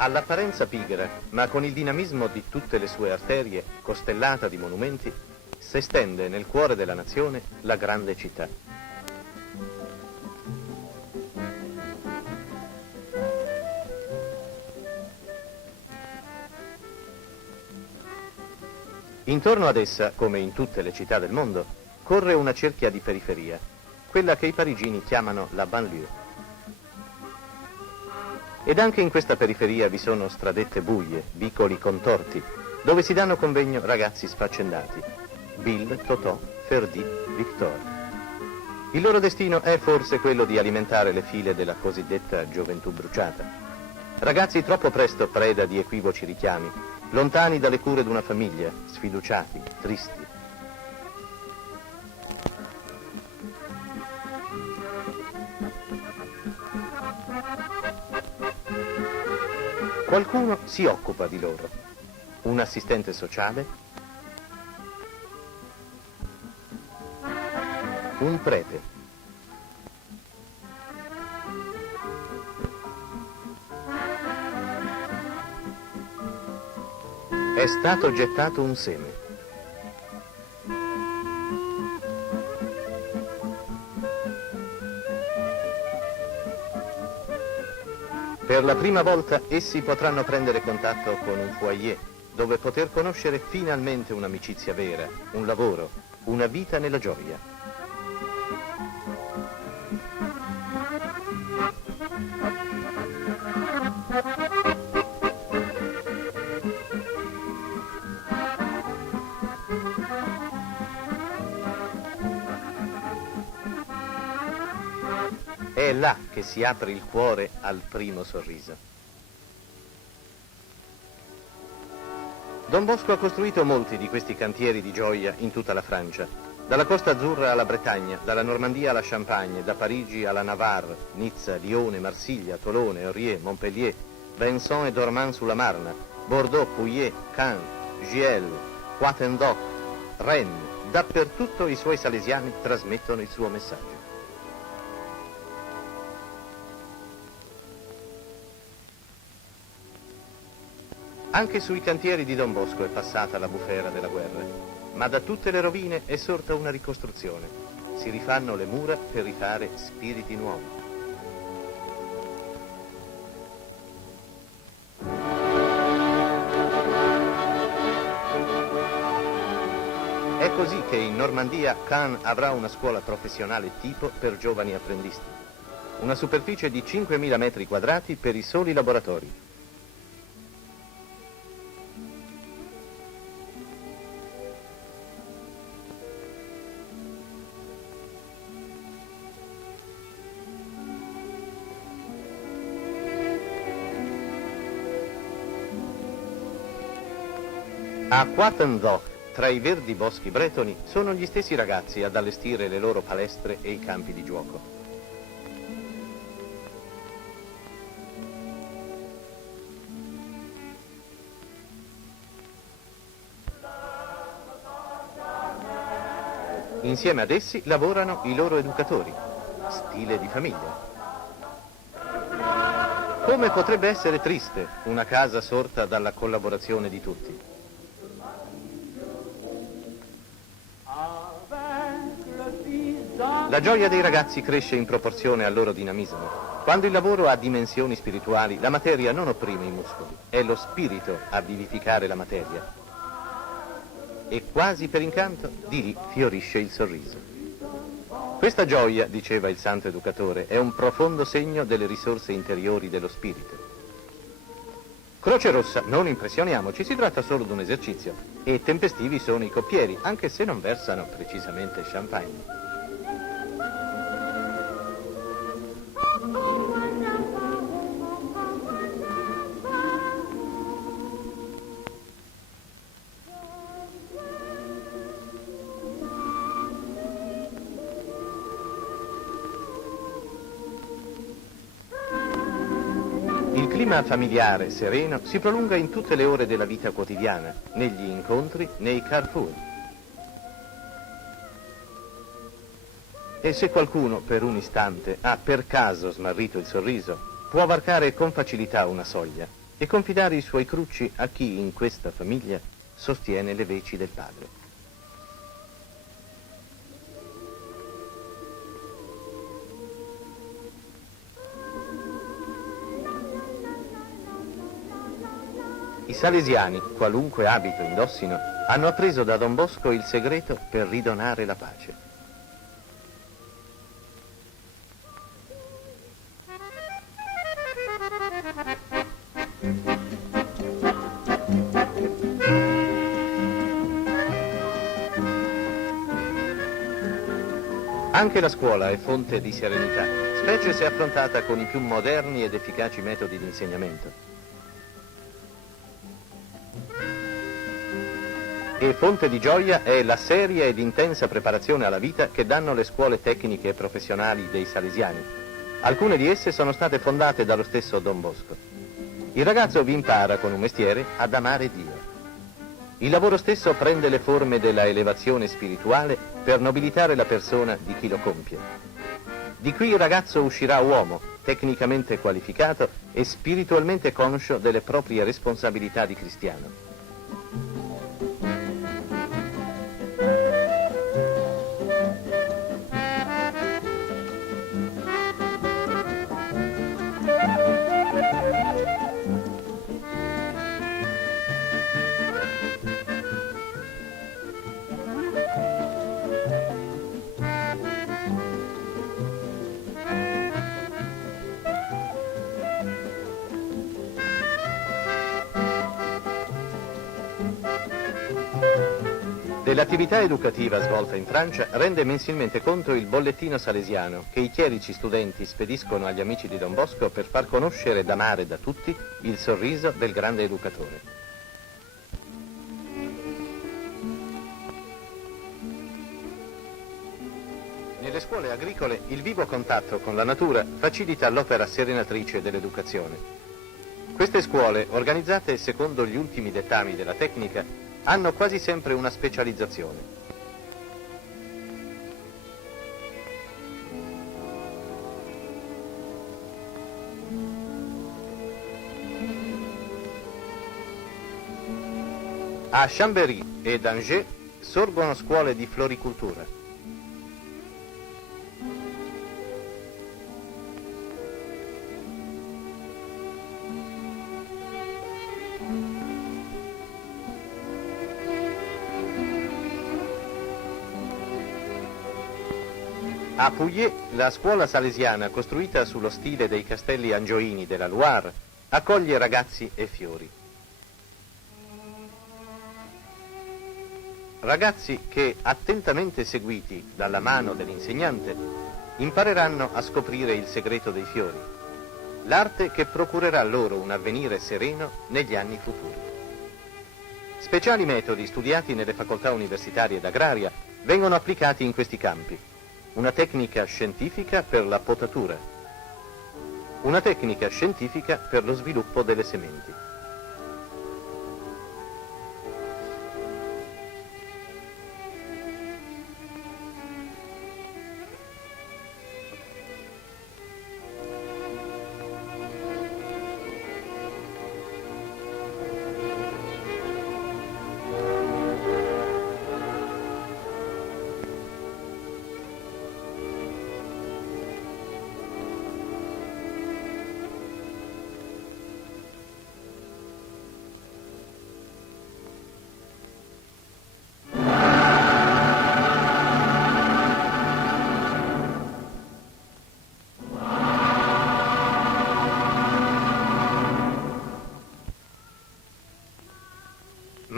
All'apparenza pigra, ma con il dinamismo di tutte le sue arterie, costellata di monumenti, s'estende nel cuore della nazione la grande città. Intorno ad essa, come in tutte le città del mondo, corre una cerchia di periferia, quella che i parigini chiamano la banlieue. Ed anche in questa periferia vi sono stradette buie, vicoli contorti, dove si danno convegno ragazzi sfaccendati. Bill, Totò, Ferdi, Victor. Il loro destino è forse quello di alimentare le file della cosiddetta gioventù bruciata. Ragazzi troppo presto preda di equivoci richiami, lontani dalle cure d'una famiglia, sfiduciati, tristi. Qualcuno si occupa di loro. Un assistente sociale, un prete. È stato gettato un seme. Per la prima volta essi potranno prendere contatto con un foyer, dove poter conoscere finalmente un'amicizia vera, un lavoro, una vita nella gioia. È là che si apre il cuore al primo sorriso. Don Bosco ha costruito molti di questi cantieri di gioia in tutta la Francia, dalla Costa Azzurra alla Bretagna, dalla Normandia alla Champagne, da Parigi alla Navarre, Nizza, Lione, Marsiglia, Tolone, Aurier, Montpellier, Vincennes e Dormans sulla Marna, Bordeaux, Pouillet, Caen, Giel, Huatendoc, Rennes. Dappertutto i suoi salesiani trasmettono il suo messaggio. Anche sui cantieri di Don Bosco è passata la bufera della guerra, ma da tutte le rovine è sorta una ricostruzione. Si rifanno le mura per rifare spiriti nuovi. È così che in Normandia Caen avrà una scuola professionale tipo per giovani apprendisti. Una superficie di 5.000 metri quadrati per i soli laboratori. A Huatendoc, tra i verdi boschi bretoni, sono gli stessi ragazzi ad allestire le loro palestre e i campi di gioco. Insieme ad essi lavorano i loro educatori, stile di famiglia. Come potrebbe essere triste una casa sorta dalla collaborazione di tutti? La gioia dei ragazzi cresce in proporzione al loro dinamismo. Quando il lavoro ha dimensioni spirituali, la materia non opprime i muscoli, è lo spirito a vivificare la materia. E quasi per incanto, di lì fiorisce il sorriso. Questa gioia, diceva il santo educatore, è un profondo segno delle risorse interiori dello spirito. Croce Rossa, non impressioniamoci, si tratta solo di un esercizio. E tempestivi sono i coppieri, anche se non versano precisamente champagne. Il clima familiare, sereno, si prolunga in tutte le ore della vita quotidiana, negli incontri, nei carrefour. E se qualcuno, per un istante, ha per caso smarrito il sorriso, può varcare con facilità una soglia. e confidare i suoi crucci a chi in questa famiglia sostiene le veci del padre. I salesiani, qualunque abito indossino, hanno appreso da Don Bosco il segreto per ridonare la pace. Anche la scuola è fonte di serenità, specie se affrontata con i più moderni ed efficaci metodi di insegnamento. E fonte di gioia è la seria ed intensa preparazione alla vita che danno le scuole tecniche e professionali dei salesiani. Alcune di esse sono state fondate dallo stesso Don Bosco. Il ragazzo vi impara con un mestiere ad amare Dio. Il lavoro stesso prende le forme della elevazione spirituale per nobilitare la persona di chi lo compie. Di qui il ragazzo uscirà uomo, tecnicamente qualificato e spiritualmente conscio delle proprie responsabilità di cristiano. Dell'attività educativa svolta in Francia rende mensilmente conto il bollettino salesiano che i chierici studenti spediscono agli amici di Don Bosco per far conoscere ed amare da tutti il sorriso del grande educatore. Nelle scuole agricole il vivo contatto con la natura facilita l'opera serenatrice dell'educazione. Queste scuole, organizzate secondo gli ultimi dettami della tecnica, hanno quasi sempre una specializzazione. A Chambéry ed Angers sorgono scuole di floricoltura. A Pouilly, la scuola salesiana, costruita sullo stile dei castelli angioini della Loire, accoglie ragazzi e fiori. Ragazzi che, attentamente seguiti dalla mano dell'insegnante, impareranno a scoprire il segreto dei fiori, l'arte che procurerà loro un avvenire sereno negli anni futuri. Speciali metodi studiati nelle facoltà universitarie ed agraria vengono applicati in questi campi. Una tecnica scientifica per la potatura, una tecnica scientifica per lo sviluppo delle sementi.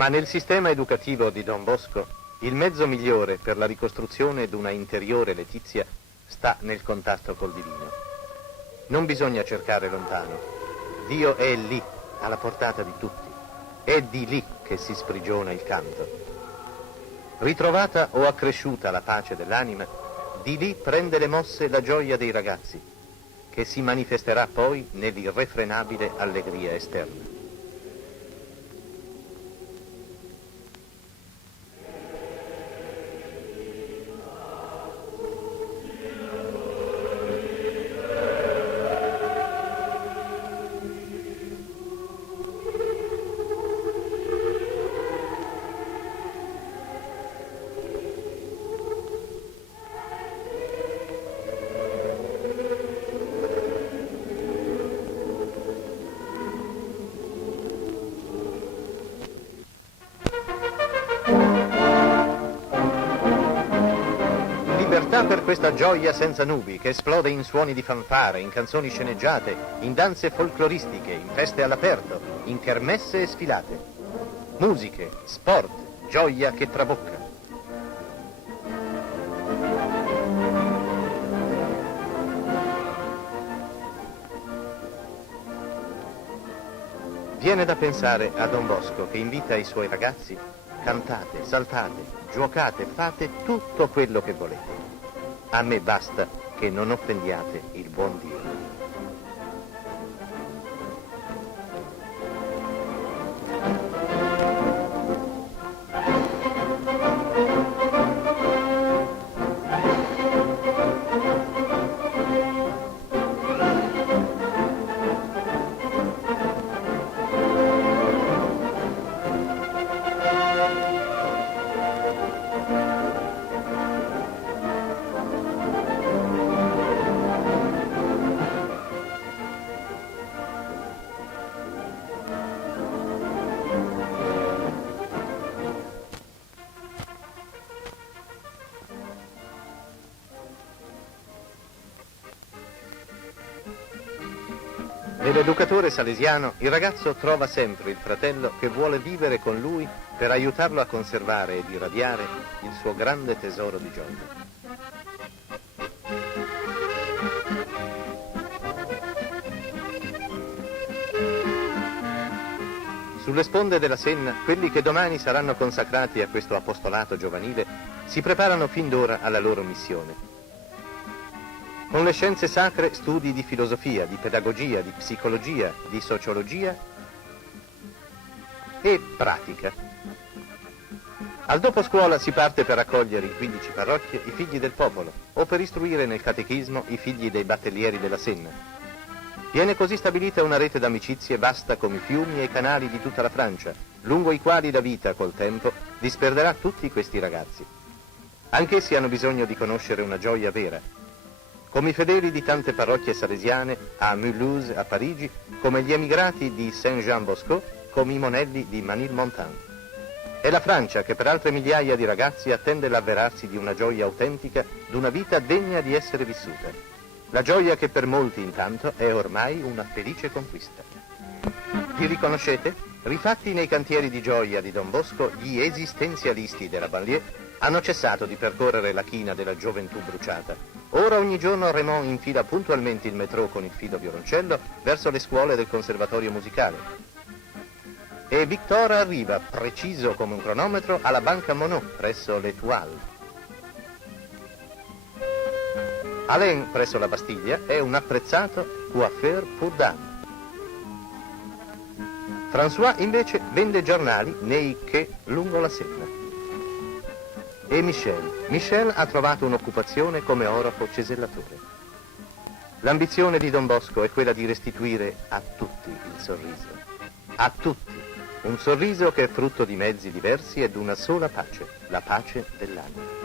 Ma nel sistema educativo di Don Bosco, il mezzo migliore per la ricostruzione d'una interiore letizia sta nel contatto col divino. Non bisogna cercare lontano. Dio è lì, alla portata di tutti. È di lì che si sprigiona il canto. Ritrovata o accresciuta la pace dell'anima, di lì prende le mosse la gioia dei ragazzi, che si manifesterà poi nell'irrefrenabile allegria esterna. per questa gioia senza nubi che esplode in suoni di fanfare, in canzoni sceneggiate, in danze folcloristiche, in feste all'aperto, in kermesse e sfilate. Musiche, sport, gioia che trabocca. Viene da pensare a Don Bosco che invita i suoi ragazzi: cantate, saltate, giocate, fate tutto quello che volete. A me basta che non offendiate il buon Dio. Nell'educatore salesiano il ragazzo trova sempre il fratello che vuole vivere con lui per aiutarlo a conservare ed irradiare il suo grande tesoro di gioia. Sulle sponde della Senna, quelli che domani saranno consacrati a questo apostolato giovanile si preparano fin d'ora alla loro missione. Con le scienze sacre studi di filosofia, di pedagogia, di psicologia, di sociologia e pratica. Al doposcuola si parte per accogliere in 15 parrocchie i figli del popolo o per istruire nel catechismo i figli dei battellieri della Senna. Viene così stabilita una rete d'amicizie vasta come i fiumi e i canali di tutta la Francia, lungo i quali la vita col tempo disperderà tutti questi ragazzi. Anch'essi hanno bisogno di conoscere una gioia vera, come i fedeli di tante parrocchie salesiane a Mulhouse, a Parigi, come gli emigrati di Saint-Jean-Bosco, come i monelli di Manille-Montagne. È la Francia che per altre migliaia di ragazzi attende l'avverarsi di una gioia autentica, d'una vita degna di essere vissuta. La gioia che per molti intanto è ormai una felice conquista. Li riconoscete? Rifatti nei cantieri di gioia di Don Bosco, gli esistenzialisti della banlieue hanno cessato di percorrere la china della gioventù bruciata. Ora ogni giorno Raymond infila puntualmente il metro con il fido violoncello verso le scuole del conservatorio musicale. E Victor arriva, preciso come un cronometro, alla Banca Monod, presso l'Étoile. Alain, presso la Bastiglia, è un apprezzato coiffeur pour dame. François, invece, vende giornali nei quai lungo la Senna. E Michel ha trovato un'occupazione come orafo cesellatore. L'ambizione di Don Bosco è quella di restituire a tutti il sorriso. A tutti. Un sorriso che è frutto di mezzi diversi ed una sola pace, la pace dell'anima.